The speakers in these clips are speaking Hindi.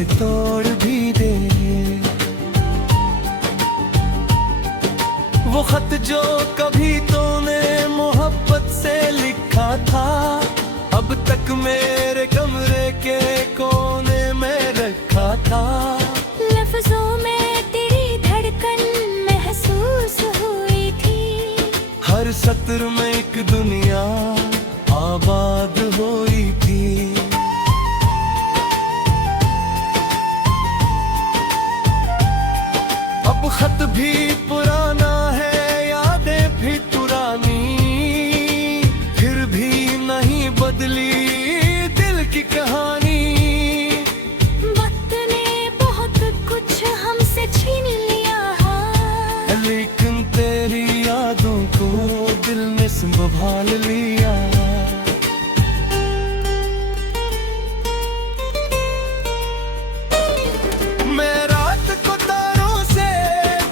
से तोड़ भी दे। वो खत जो कभी तूने मोहब्बत से लिखा था, अब तक मेरे कमरे के कोने में रखा था। लफ्जों में तेरी धड़कन महसूस हुई थी, हर सत्र में एक दुनिया आबाद हुई थी। अब खत भी पुराना है, यादें भी पुरानी, फिर भी नहीं बदली दिल की कहानी। वक्त ने बहुत कुछ हमसे छीन लिया है, लेकिन तेरी यादों को दिल ने संभाल लिया। मैं रात को तारों से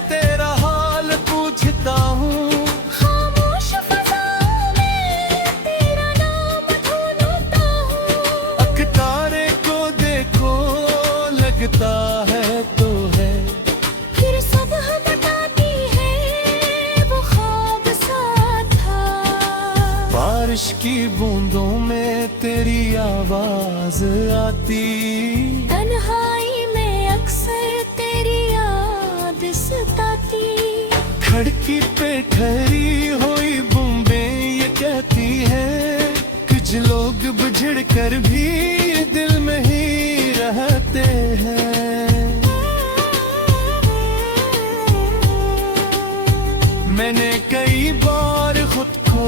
तेरा हाल पूछता हूँ, खामोश फज़ाओं में तेरा नाम ढूंढता हूँ। अक तारे को देखो लगता है तो है, फिर सुबह बताती है वो ख्वाब सा था। बारिश की बूंदों में तेरी आवाज आती, तन्हाई में अक्सर तेरी याद सताती। खिड़की पे ठहरी हुई बूंदें ये कहती है, कुछ लोग बिछड़ कर भी दिल में ही रहते हैं। मैंने कई बार खुद को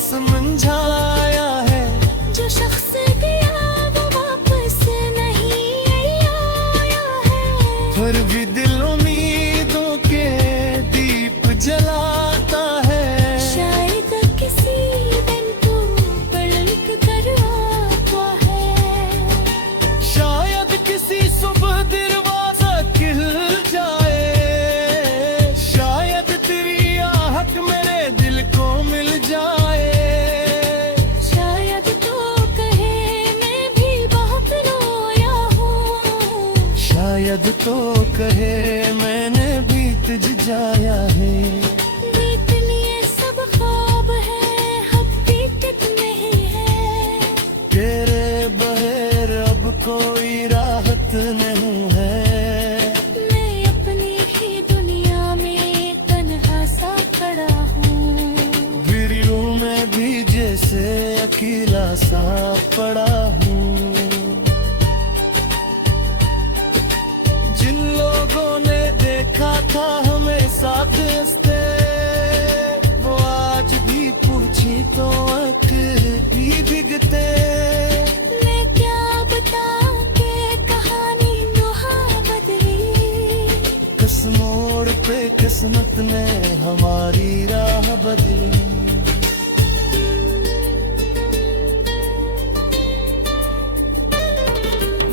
समझाया है, जो शख्स गया वो वापस नहीं आया है। फिर भी दिल उम्मीदों के दीप जलाता है। शायद किसी दिन तू पलट कर आता है, शायद किसी सुबह दरवाजा खिल जाए, शायद तेरी आहट मेरे दिल को मिल जाए। शायद तो कहे मैं भी बहुत रोया हूँ, शायद तो कहे मैंने भी तुझ जाया है। बीत लिए सब ख्वाब है, अब बीत नहीं है। तेरे बगैर अब कोई राहत नहीं है। मैं अपनी ही दुनिया में तन्हा सा खड़ा हूँ, वीडियो में भी जैसे अकेला सा पड़ा हूँ। जिन लोगों ने देखा था हमें साथ हंसते, वो आज भी पूछी तो आँख भी भीगते। मैं क्या बता के कहानी दुहा बदली, किस मोड़ पे किस्मत ने हमारी राह बदली।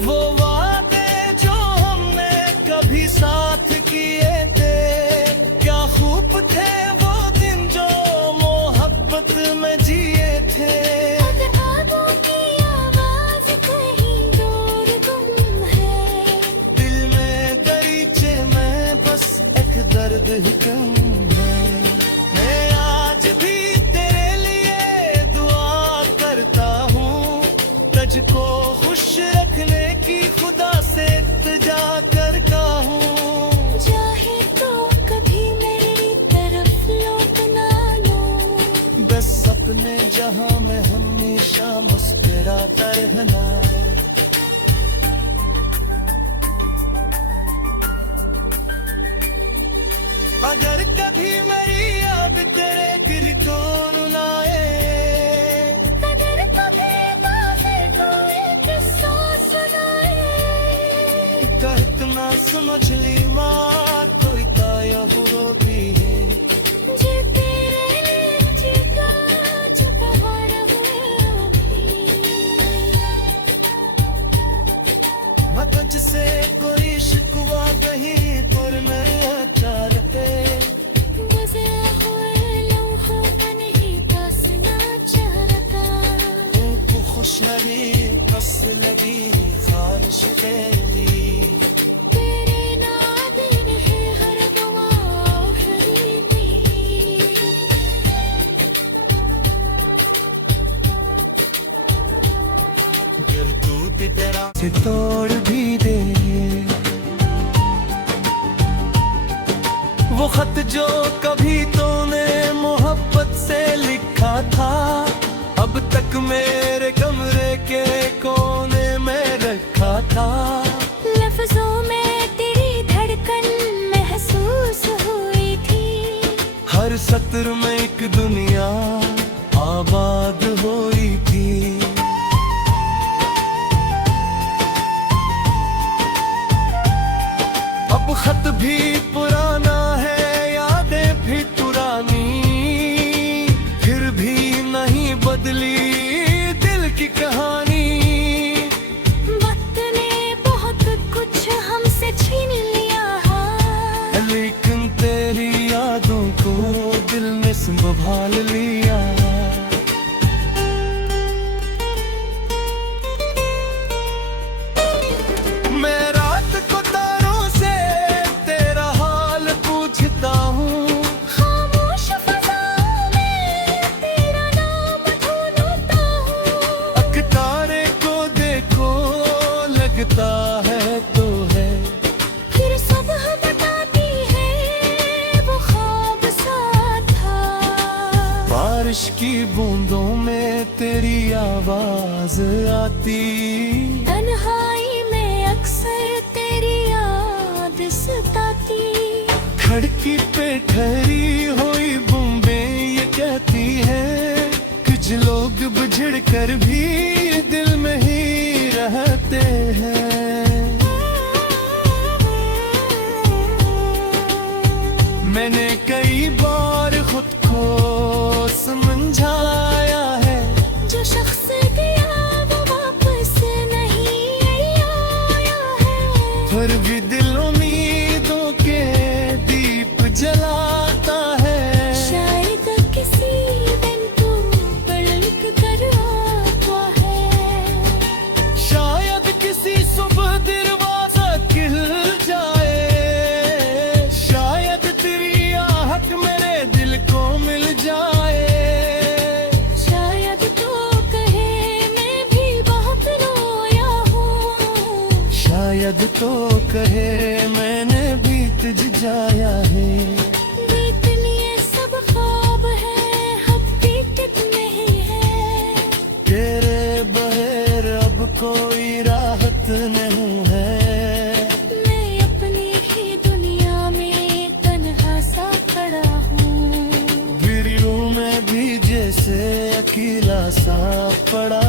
वो वादे जो हमने कभी साथ किए थे, क्या खूब थे वो दिन जो मोहब्बत में जिए थे। अगर ख्वाबों की आवाज कहीं दूर गुम है, दिल में दरीचे में बस एक दर्द ही कम है। मैं आज भी तेरे लिए दुआ करता हूँ, तुझको खुश रखने की खुदा से इल्तिजा करता हूँ। चाहे तो कभी मेरी तरफ लौट ना लो, बस अपने जहां में हमेशा मुस्कुराता रहना। अगर कभी मेरी याद तेरे दिल को रुलाए, अगर कभी काफिर कोई किस्सा सुनाए, तो इतना समझ ली माँ कोई ताया हुआ भी है। जे तेरे लिए जीता जो पहाड़ हुआ भी। मैं तुझसे कोई शिकवा कहीं पर मैं अचार पे, गुज़रे हुए लम्हों का नहीं दास्तां चाहता। खुश लगी बस लगी खाल मुश्किली तेरे नाद रहे हर दुआ आखिरी में गिर टूट तेरा से तोड़ भी दे वो खत जो कभी तूने मोहब्बत से लिखा था अब तक मेरे कमरे के कोने में रखा था लफ्जों में तेरी धड़कन महसूस हुई थी हर सत्र में एक दुनिया आबाद हुई थी अब खत भी पुराना है यादें भी पुरानी फिर भी नहीं बदली दिल की कहानी वक्त ने बहुत कुछ हमसे छीन लिया है लेकिन तेरी यादों को दिल में संभाल लिया मैं रात को तारों से तेरा हाल पूछता हूँ खामोश फज़ाओं में तेरा नाम ढूंढता हूँ अक तारे को देखो लगता है तो है फिर सुबह बताती है वो ख्वाब सा था बारिश की बूंदों में तेरी आवाज आती तन्हाई में अक्सर तेरी याद सताती खिड़की पे ठहरी हुई बूंदें ये कहती है कुछ लोग बिछड़ कर भी दिल में ही रहते हैं मैंने कई बार खुद को समझाया है जो शख्स गया वो वापस नहीं आया है फिर भी दिल उम्मीदों के दीप जलाता है शायद किसी दिन तू पलट कर आता है शायद किसी सुबह दरवाजा खिल जाए शायद तेरी आहट मेरे दिल को मिल जाए शायद तो कहे मैं भी बहुत रोया हूँ शायद तो कहे मैंने भी तुझ जाया है बीत लिए सब ख्वाब है अब बीत नहीं है तेरे बगैर अब कोई राहत नहीं है मैं अपनी ही दुनिया में तन्हा सा खड़ा हूँ वीडियो में भी जैसे अकेला सा पड़ा